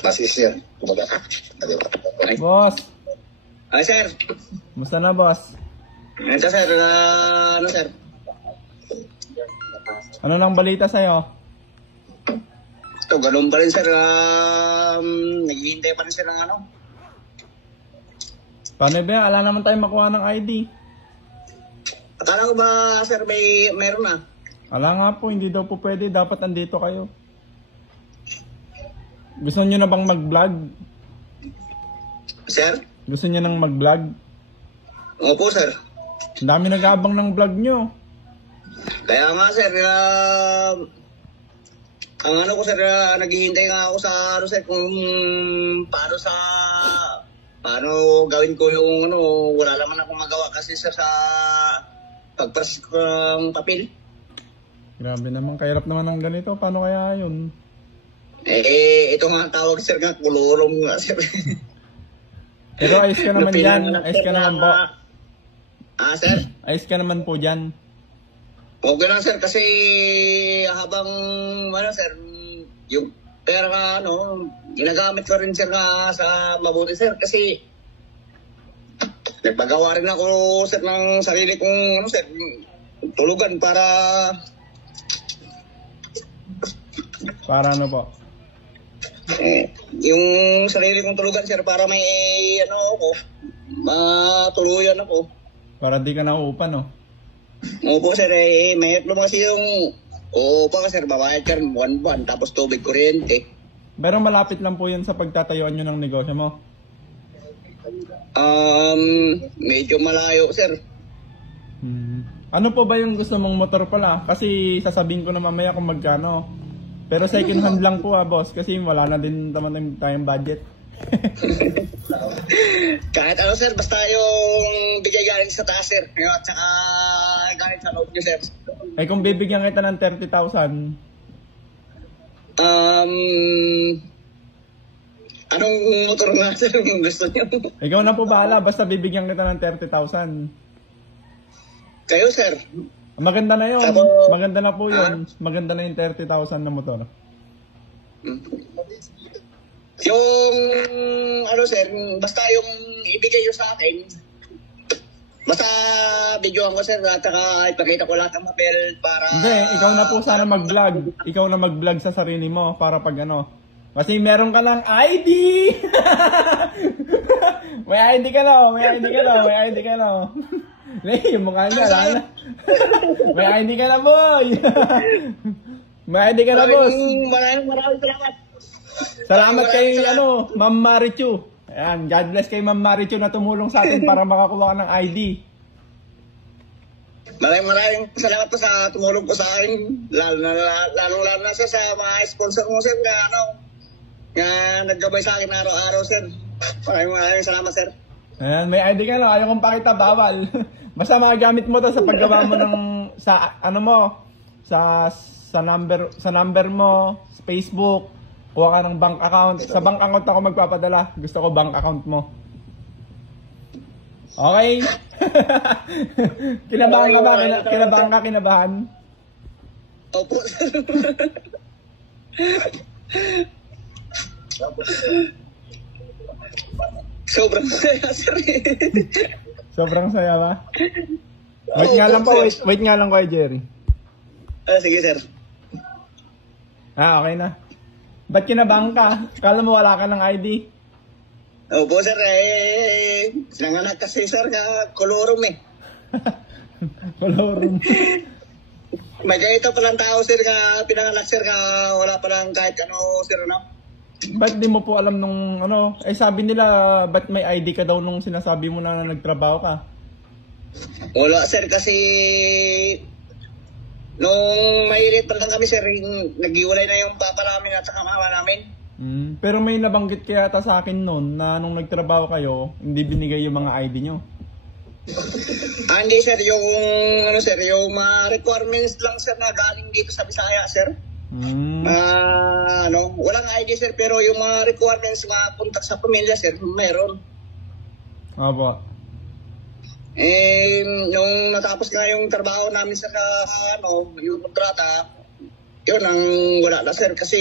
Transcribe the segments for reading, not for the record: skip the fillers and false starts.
Kasi sir, kumbaga. Boss, Ay, sir. musta na boss? Ito, sir. Ano, sir? Ano nang balita sa'yo? Ito, ganun pa rin, sir. Naghihintay pa rin, sir, ng ano. Paano ba yan? Ala naman tayo makuha ng ID. Akala ko ba, sir, meron na? Ala nga po, hindi daw po pwede. Dapat andito kayo. Gusto nyo na bang mag-vlog? Sir? Gusto nyo nang mag-vlog? Opo, sir. Ang dami nag-aabang ng vlog nyo. Kaya nga, sir, ang ano ko, sir, naghihintay nga ako sa, ano, sir, kung paano gawin ko yung, ano, wala naman akong magawa kasi, sir, sa pagpress ko ng papel. Grabe naman, kahirap naman ng ganito. Paano kaya yun? Ito nga ang tawag, sir, nga, kulurong nga, sir. Pero ayos ka naman dyan. Ayos ka naman po. Sir? Ayos ka naman po dyan. Okay lang, sir, kasi habang, ano, sir, yung pera ka, ano, ginagamit ko rin, sir, nga sa mabuti, sir, kasi nagpagawa rin ako, sir, ng sarili kong, ano, sir, tulugan para Para ano po? Yung sarili kong tulugan, sir, para may, ano, ako, matuluyan ako. Para di ka nauupa, no? Opo, sir, may mo kasi yung upa ka, sir, babayad ka rin buwan-buwan, tapos tubig, kuryente. Pero malapit lang po yun sa pagtatayuan nyo ng negosyo mo. Medyo malayo, sir. Ano po ba yung gusto mong motor pala? Kasi sasabihin ko na mamaya kung magkano. Pero second hand lang po boss. Kasi wala na din naman tayong budget. Kahit ano, sir, basta yung bigay galing sa taas, sir. At saka galing sa loob nyo, sir. Eh kung bibigyan kita ng 30,000. Anong motor nga, sir, yung gusto nyo? Ikaw na po bahala. Basta bibigyan kita ng 30,000. Kayo, sir. Maganda na yun. Ako, Maganda na po yun. Maganda na yung 30,000 na motor. Yung, ano, sir, basta yung ibigay nyo sa akin, basta videoan ko, sir, at saka ipakita ko lahat ng papel para... Hindi, ikaw na po sana mag-vlog. Ikaw na mag-vlog sa sarili mo para pag ano. Kasi meron ka lang ID! May ID ka na, may ID ka na, may ID ka na. Yung mukha niya, lala. May ID ka na, boy! May ID ka na, boss! Maraming salamat. Salamat kay, ano, Ma'am Marichu. Ayan, God bless kay Ma'am Marichu na tumulong sa atin para makakuha ka ng ID. Maraming salamat po sa tumulong po sa akin. Lalo na sa mga sponsor mo, sir, na, ano, na naggabay sa akin araw-araw, sir. Maraming salamat, sir. Ayan, may ID ka na. Ayaw kong pakita, bawal. Basta magagamit mo to sa paggawa mo ng, sa, ano mo, sa number mo, sa Facebook, kuha ka ng bank account. Sa bank account ako magpapadala. Gusto ko bank account mo. Okay? Kinabahan ka ba? Kinabahan ka? Kinabahan? Opo. Sobrang saya, sir. Sobrang saya ba? Wait nga lang po, wait nga lang ko Jerry. Sige, sir. Okay na. Ba't kinabahan ka? Kala mo wala ka ng ID? Opo, sir, sinanganak kasi, sir, kolorum eh. Kolorum. May ganito palang tao, sir, pinanganak, sir, wala palang kahit ano, sir, ano? Ba't di mo po alam nung ano? Eh sabi nila, ba't may ID ka daw nung sinasabi mo na nagtrabaho ka? Wala, sir, kasi nung mahilit pa lang kami, sir, naghiwalay na yung papa namin at saka mama namin. Pero may nabanggit kaya ata sa akin noon na nung nagtrabaho kayo, hindi binigay yung mga ID nyo. Hindi, sir, yung ano, sir, yung mga requirements lang, sir, na galing dito sa Bisaya, sir. Ano, walang ID, sir, pero yung mga requirements, mga puntak sa pamilya, sir, meron. Opo. Nung natapos nga yung trabaho namin sa ano, yung kontrata, yun ang wala na, sir, kasi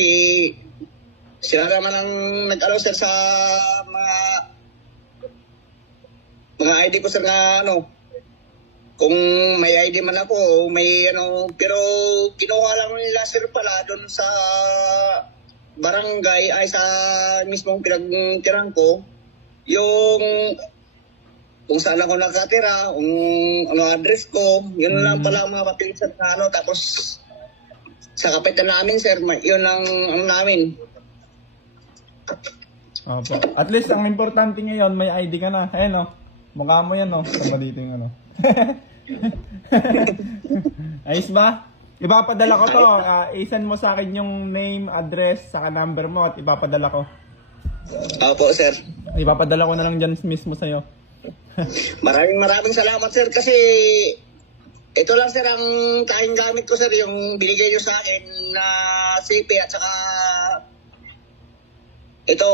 Sila naman ang nag-allow sir sa mga ID ko sir na ano, kung may ID man ako, may ano, pero kinuha lang nila sir pala doon sa barangay ay sa mismong pinagtirang ko, yung kung saan ako nakatira, kung ano address ko, yun lang pala ang mga papel sir na ano, tapos sa kapitan namin sir, yun lang ang namin. Opo. At least ang importante ngayon, may ID ka na. Ayan o. Mukha mo yan o. Tama dito yung ano. Ayos ba? Ipapadala ko to. I-send mo sa akin yung name, address, saka number mo at ipapadala ko. Opo sir. Ipapadala ko na lang dyan mismo sa'yo. Maraming salamat sir kasi ito lang sir ang tanging gamit ko sir, yung binigay nyo sa akin na CP at saka ito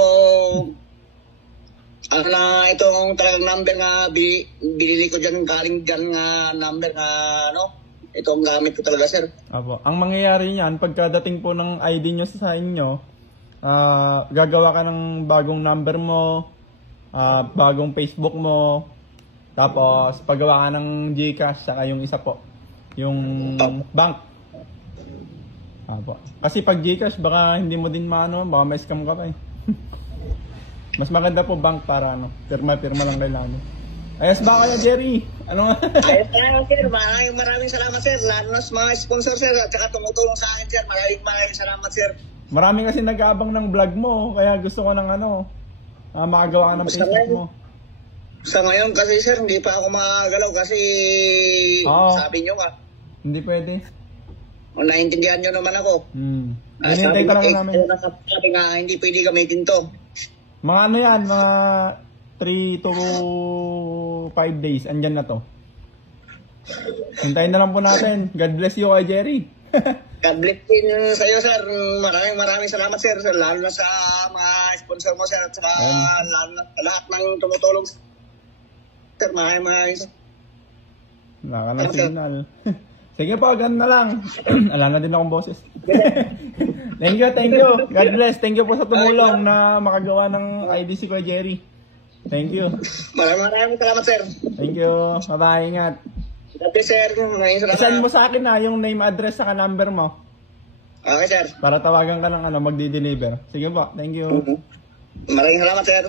itong talagang number na binili ko dyan, galing dyan nga number na ano, ito ang gamit ko talaga sir. Apo. Ang mangyayari niyan, pagkadating po ng ID nyo sa inyo, gagawa ka ng bagong number mo, bagong Facebook mo, tapos paggawa ka ng GCash, saka yung isa po, yung bank. Apo. Kasi pag GCash, baka hindi mo din maano, baka may scam ka pa eh. Mas maganda po bank para ano, pirma lang kailangan. Ayos ba kaya Jerry? Ano nga? Ayos na sir, maraming salamat sir, lalo na sa mga sponsor sir at saka tumutulong sa akin sir, maraming salamat sir. Marami kasi nag-aabang ng vlog mo, kaya gusto ko ng ano, makagawa ka ng Facebook mo. Sa ngayon kasi sir, hindi pa ako magalaw kasi sabi nyo ka. Hindi pwede. Naintindihan nyo naman ako. Hinintay ka lang namin. Sabi nga, hindi pwede gamitin to. Mga ano yan, mga 3 to 5 days, andyan na to. Hintayin na lang po natin. God bless you kay Jerry. God bless din sa iyo sir. Maraming salamat sir. Lalo na sa mga sponsor mo sir at saka lalo na lahat ng tumutulong sir. Maraming Naka ng signal. Sige po, ganun na lang. Alam na din akong boses. Thank you. God bless. Thank you po sa tumulong na makagawa ng ID si Kuya Jerry. Thank you. Maraming salamat sir. Thank you. Bye-bye. Ingat. God bless sir. Send mo sa akin na yung name, address, saka number mo. Okay sir. Para tawagan ka ng magdi-deliver. Sige po. Thank you. Maraming salamat sir.